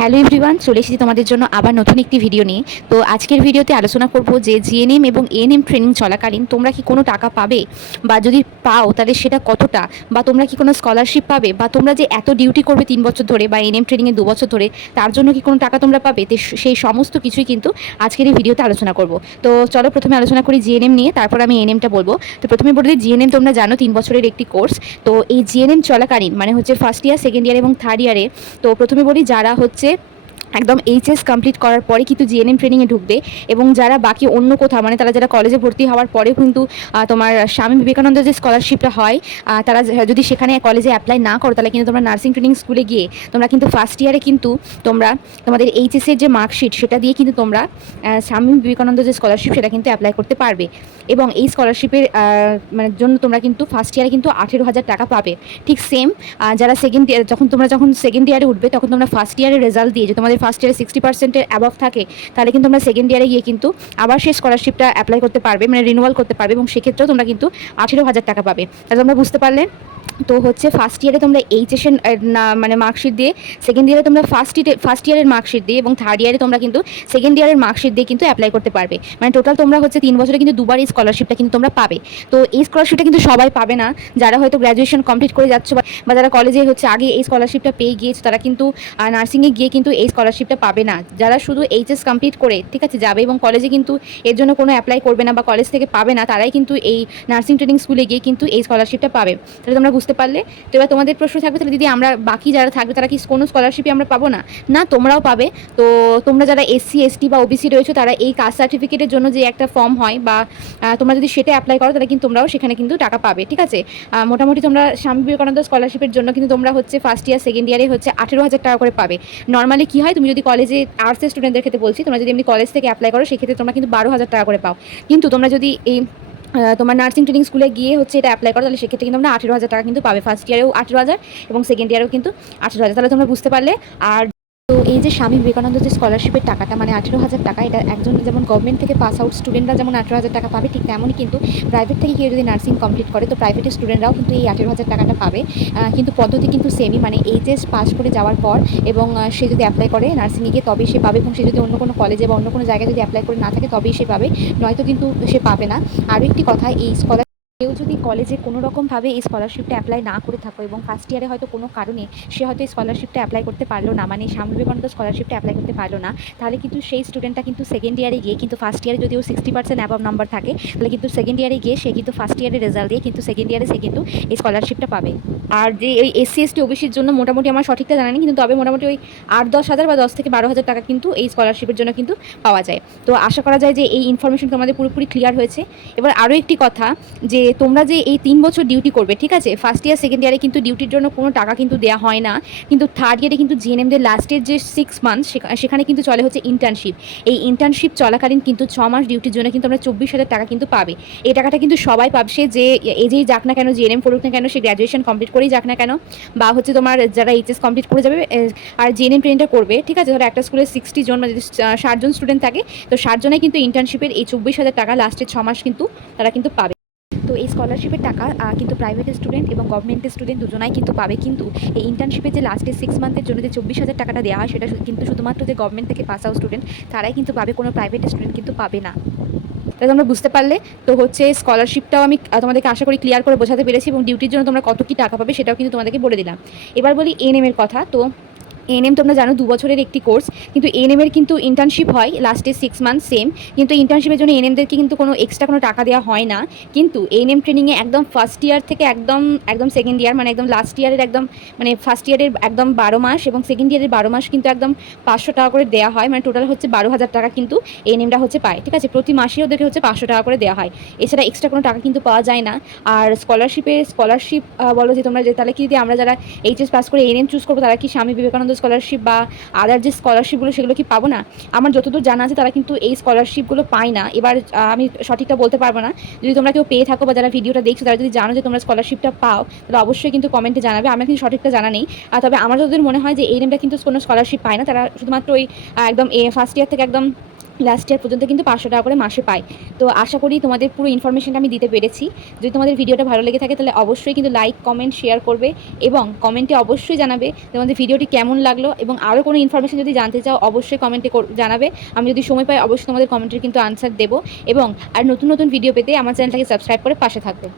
Hello everyone, চলে এসেছি তোমাদের জন্য আবার নতুন একটি ভিডিও নিয়ে। তো আজকের ভিডিওতে আলোচনা করব যে জিএনএম এবং এএনএম ট্রেনিং চলাকালীন তোমরা কি কোনো টাকা পাবে, বা যদি পাও তাহলে সেটা কতটা, বা তোমরা কি কোনো স্কলারশিপ পাবে, বা তোমরা যে এত ডিউটি করবে 3 বছর ধরে বা এএনএম ট্রেনিংয়ে 2 বছর ধরে, তার জন্য কি কোনো টাকা তোমরা পাবে। তো সেই সমস্ত কিছুই কিন্তু আজকের এই ভিডিওতে আলোচনা করব। তো চলো প্রথমে আলোচনা করি জিএনএম নিয়ে, তারপর আমি এএনএমটা বলবো। তো প্রথমে বলে দিই, জিএনএম তোমরা জানো 3 বছরের একটি কোর্স। তো এই জিএনএম চলাকালীন মানে হচ্ছে ফার্স্ট ইয়ার, সেকেন্ড ইয়ার এবং থার্ড ইয়ারে, তো প্রথমে বলি যারা হচ্ছে একদম এইচএস কমপ্লিট করার পরে কিন্তু জিএনএম ট্রেনিংয়ে ঢুকবে, এবং যারা বাকি অন্য কোথাও মানে তারা যারা কলেজে ভর্তি হওয়ার পরেও কিন্তু তোমার স্বামী বিবেকানন্দ যে স্কলারশিপটা হয়, তারা যদি সেখানে কলেজে অ্যাপ্লাই না করো তাহলে কিন্তু তোমরা নার্সিং ট্রেনিং স্কুলে গিয়ে তোমরা কিন্তু ফার্স্ট ইয়ারে কিন্তু তোমরা তোমাদের এইচএসের যে মার্কশিট সেটা দিয়ে কিন্তু তোমরা স্বামী বিবেকানন্দ যে স্কলারশিপ সেটা কিন্তু অ্যাপ্লাই করতে পারবে। এবং এই স্কলারশিপের মানে জন্য তোমরা কিন্তু ফার্স্ট ইয়ারে কিন্তু 18,000 টাকা পাবে। ঠিক সেম যারা সেকেন্ড ইয়ার, যখন সেকেন্ড ইয়ারে উঠবে তখন তোমরা ফার্স্ট ইয়ারের রেজাল্ট দিয়ে যে তোমাদের ফার্স্ট ইয়ারে 60%-এর অ্যাবভ থাকে, তাহলে কিন্তু তোমরা সেকেন্ড ইয়ারে গিয়ে কিন্তু আবার সেই স্কলারশিপটা অ্যাপ্লাই করতে পারবে, মানে রিনিউয়াল করতে পারবে, এবং সেক্ষেত্রেও তোমরা কিন্তু 18,000 টাকা পাবে। তাহলে তোমরা বুঝতে পারলে। তো হচ্ছে ফার্স্ট ইয়ারে তোমরা এইচএসের না মানে মার্কশিট দিয়ে, সেকেন্ড ইয়ারে তোমরা ফার্স্ট ইয়ারের মার্কশিট দিয়ে, এবং থার্ড ইয়ারে তোমরা কিন্তু সেকেন্ড ইয়ারের মার্কশিট দিয়ে কিন্তু অ্যাপ্লাই করতে পারবে। মানে টোটাল তোমরা হচ্ছে 3 বছরে কিন্তু দুবার এই স্কলারশিপটা কিন্তু তোমরা পাবে। তো এই স্কলারশিপটা কিন্তু সবাই পাবে না। যারা হয়তো গ্র্যাজুয়েশন কমপ্লিট করে যাচ্ছ বা যারা কলেজে হচ্ছে আগে এই স্কলারশিপটা পেয়ে গিয়েছে, তারা কিন্তু নার্সিংয়ে গিয়ে কিন্তু এই স্কলারশিপটা পাবে না। যারা শুধু এইচএস কমপ্লিট করে ঠিক আছে যাবে এবং কলেজে কিন্তু এর জন্য কোনো অ্যাপ্লাই করবে না বা কলেজ থেকে পাবে না, তারাই কিন্তু এই নার্সিং ট্রেনিং স্কুলে গিয়ে কিন্তু এই স্কলারশিপটা পাবে। তাহলে তোমরা বুঝতে পারলে। তো এবার তোমাদের প্রশ্ন থাকবে, তাহলে দিদি আমরা বাকি যারা থাকবে তারা কি কোনো স্কলারশিপই আমরা পাবো না? না, তোমরাও পাবে। তো তোমরা যারা এসসি এসটি বা ওবিসি রয়েছে, তারা এই কাস্ট সার্টিফিকেটের জন্য যে একটা ফর্ম হয়, বা তোমরা যদি সেটা অ্যাপ্লাই করো তাহলে কিন্তু তোমরাও সেখানে কিন্তু টাকা পাবে। ঠিক আছে, মোটামুটি তোমরা স্বামী বিবেকানন্দ স্কলারশিপের জন্য কিন্তু তোমরা হচ্ছে ফার্স্ট ইয়ার সেকেন্ড ইয়ারে হচ্ছে 18,000 টাকা করে পাবে। নর্মালি কী হয়, তুমি যদি কলেজে আর্টসের স্টুডেন্টদের ক্ষেত্রে বলছি, তোমরা যদি এমনি কলেজ থেকে অ্যাপ্লাই করো সেক্ষেত্রে তোমরা কিন্তু 12,000 টাকা করে পাও। কিন্তু তোমরা যদি এই তোমার নার্সিং ট্রেনিং স্কুলে গিয়ে হচ্ছে এটা অ্যাপ্লাই করো, তাহলে সেক্ষেত্রে কিন্তু তোমরা 18,000 টাকা কিন্তু পাবে। ফার্স্ট ইয়ারেও 18,000 এবং সেকেন্ড ইয়ারেও কিন্তু 18,000। তাহলে তোমরা বুঝতে পারলে। আর তো এই যে স্বামী বিবেকানন্দ যে স্কলারশিপের টাকাটা মানে 18,000 টাকা, এটা একজন যেমন গভর্নমেন্ট থেকে পাস আউট স্টুডেন্টরা যেমন 18,000 টাকা পাবে, ঠিক তেমনই কিন্তু প্রাইভেট থেকে কেউ যদি নার্সিং কমপ্লিট করে তো প্রাইভেটের স্টুডেন্টরাও কিন্তু এই 18,000 টাকাটা পাবে। কিন্তু পদ্ধতি কিন্তু সেমই, মানে এইচএস পাস করে যাওয়ার পর এবং সে যদি অ্যাপ্লাই করে নার্সিংয়ে গিয়ে তবেই সে পাবে, এবং সে যদি অন্য কোনো কলেজে বা অন্য কোনো জায়গায় যদি অ্যাপ্লাই করে না থাকে তবেই সে পাবে, নয়তো কিন্তু সে পাবে না। আরও একটি কথা, এই কেউ যদি কলেজে কোনো রকমভাবে এই স্কলারশিপটা অ্যাপ্লাই না করে থাকো এবং ফার্স্ট ইয়ারে হয়তো কোনো কারণে সে হয়তো এই স্কলারশিপটা অ্যাপ্লাই করতে পারলো না, মানে স্বামী বিবেকানন্দ স্কলারশিপটা অ্যাপ্লাই করতে পারলো না, তাহলে কিন্তু সেই স্টুডেন্টটা কিন্তু সেকেন্ড ইয়ারে গিয়ে কিন্তু ফার্স্ট ইয়ারে যদি ও 60% অ্যাবভ নাম্বার থাকে, তাহলে কিন্তু সেকেন্ড ইয়ারে গিয়ে সে কিন্তু ফার্স্ট ইয়ারের রেজাল্ট দিয়ে কিন্তু সেকেন্ড ইয়ারে সে কিন্তু এই স্কলারশিপটা পাবে। আর যে ওই এসসি এসটি ওবিসির জন্য মোটামুটি আমার সঠিকটা জানা নেই, কিন্তু তবে মোটামুটি ওই 8-10 হাজার বা 10 থেকে 12,000 টাকা কিন্তু এই স্কলারশিপের জন্য কিন্তু পাওয়া যায়। তো আশা করা যায় যে এই ইনফরমেশন তোমাদের পুরোপুরি ক্লিয়ার হয়েছে। এবার আরও একটি কথা, যে তোমরা যে এই 3 বছর ডিউটি করবে, ঠিক আছে, ফার্স্ট ইয়ার সেকেন্ড ইয়ারে কিন্তু ডিউটির জন্য কোনো টাকা কিন্তু দেওয়া হয় না, কিন্তু থার্ড ইয়ারে কিন্তু জিএনএমদের লাস্টের যে 6 মান্থ সেখানে কিন্তু চলে হচ্ছে ইন্টার্নশিপ। এই ইন্টার্নশিপ চলাকালীন কিন্তু 6 মাস ডিউটির জন্য কিন্তু আমরা 24,000 টাকা কিন্তু পাবে। এই টাকাটা কিন্তু সবাই পাবে, সে যে এজেই যাক না কেন, জিএনএম করুক না কেন, সে গ্র্যাজুয়েশন কমপ্লিট করেই যাক না কেন, বা হচ্ছে তোমার যারা এইচএস কমপ্লিট করে যাবে আর জিএনএম ট্রেনিংটা করবে, ঠিক আছে, ধরো একটা স্কুলে 60 জন মানে যদি 60 জন স্টুডেন্ট থাকে, তো 60 জনে কিন্তু ইন্টার্নশিপের এই 24,000 টাকা লাস্টের 6 মাস কিন্তু তারা কিন্তু পাবে। তো এই স্কলারশিপের টাকা কিন্তু প্রাইভেট স্টুডেন্ট এবং গভর্নমেন্টের স্টুডেন্ট দুজনাই কিন্তু পাবে, কিন্তু এই ইন্টার্নশিপের যে লাস্টের 6 মান্থের জন্য যে 24,000 টাকাটা দেওয়া হয় সেটা কিন্তু শুধুমাত্র যে গভর্নমেন্ট থেকে পাস আউট স্টুডেন্ট তারাই কিন্তু পাবে, কোনো প্রাইভেট স্টুডেন্ট কিন্তু পাবে না। তাহলে তোমরা বুঝতে পারলে। তো হচ্ছে স্কলারশিপটাও আমি তোমাদেরকে আশা করি ক্লিয়ার করে বোঝাতে পেরেছি, এবং ডিউটির জন্য তোমরা কত কী টাকা পাবে সেটাও কিন্তু তোমাদেরকে বলে দিলাম। এবার বলি এএনএমের কথা। তো এএনএম তোমরা জানো 2 বছরের একটি কোর্স, কিন্তু এএনএমের কিন্তু ইন্টার্নশিপ হয় লাস্টে 6 মান্থ সেম, কিন্তু ইন্টার্নশিপের জন্য এএনএমদেরকে কিন্তু কোনো এক্সট্রা কোনো টাকা দেওয়া হয় না। কিন্তু এএনএম ট্রেনিংয়ে একদম ফার্স্ট ইয়ার থেকে একদম একদম সেকেন্ড ইয়ার মানে একদম লাস্ট ইয়ারের একদম মানে ফার্স্ট ইয়ারের একদম 12 মাস এবং সেকেন্ড ইয়ারের 12 মাস কিন্তু একদম 500 টাকা করে দেওয়া হয়, মানে টোটাল হচ্ছে 12,000 টাকা কিন্তু এএনএমরা হচ্ছে পায়। ঠিক আছে, প্রতি মাসে ওদেরকে হচ্ছে 500 টাকা করে দেওয়া হয়, এছাড়া এক্সট্রা কোনো টাকা কিন্তু পাওয়া যায় না। আর স্কলারশিপ বলো যে তোমরা যে তাহলে কি আমরা যারা এইচএস পাস করে এএনএম চুজ করবো তারা কি স্বামী বিবেকানন্দ স্কলারশিপ বা আদার যে স্কলারশিপগুলো সেগুলো কি পাবো না? আমার যতদূর জানা আছে তারা কিন্তু এই স্কলারশিপগুলো পায় না। এবার আমি সঠিকটা বলতে পারবো না, যদি তোমরা কেউ পেয়ে থাকো বা যারা ভিডিওটা দেখছো তারা যদি জানো যে তোমরা স্কলারশিপটা পাও তাহলে অবশ্যই কিন্তু কমেন্টে জানাবে। আমার কিন্তু সঠিকটা জানা নেই, তবে আমার যতদূর মনে হয় যে এএনএমটা কিন্তু কোনো স্কলারশিপ পায় না, তারা শুধুমাত্র ওই একদম ফার্স্ট ইয়ার থেকে একদম লাস্ট ইয়ার পর্যন্ত কিন্তু 500 টাকা করে মাসে পায়। তো আশা করি তোমাদের পুরো ইনফরমেশনটা আমি দিতে পেরেছি। যদি তোমাদের ভিডিওটা ভালো লেগে থাকে তাহলে অবশ্যই কিন্তু লাইক, কমেন্ট, শেয়ার করবে এবং কমেন্টে অবশ্যই জানাবে তোমাদের ভিডিওটি কেমন লাগলো, এবং আরও কোনো ইনফরমেশন যদি জানতে চাও অবশ্যই কমেন্টে জানাবে। আমি যদি সময় পাই অবশ্যই তোমাদের কমেন্টের কিন্তু আনসার দেবো, এবং আর নতুন নতুন ভিডিও পেতে আমার চ্যানেলটাকে সাবস্ক্রাইব করে পাশে থাকবে।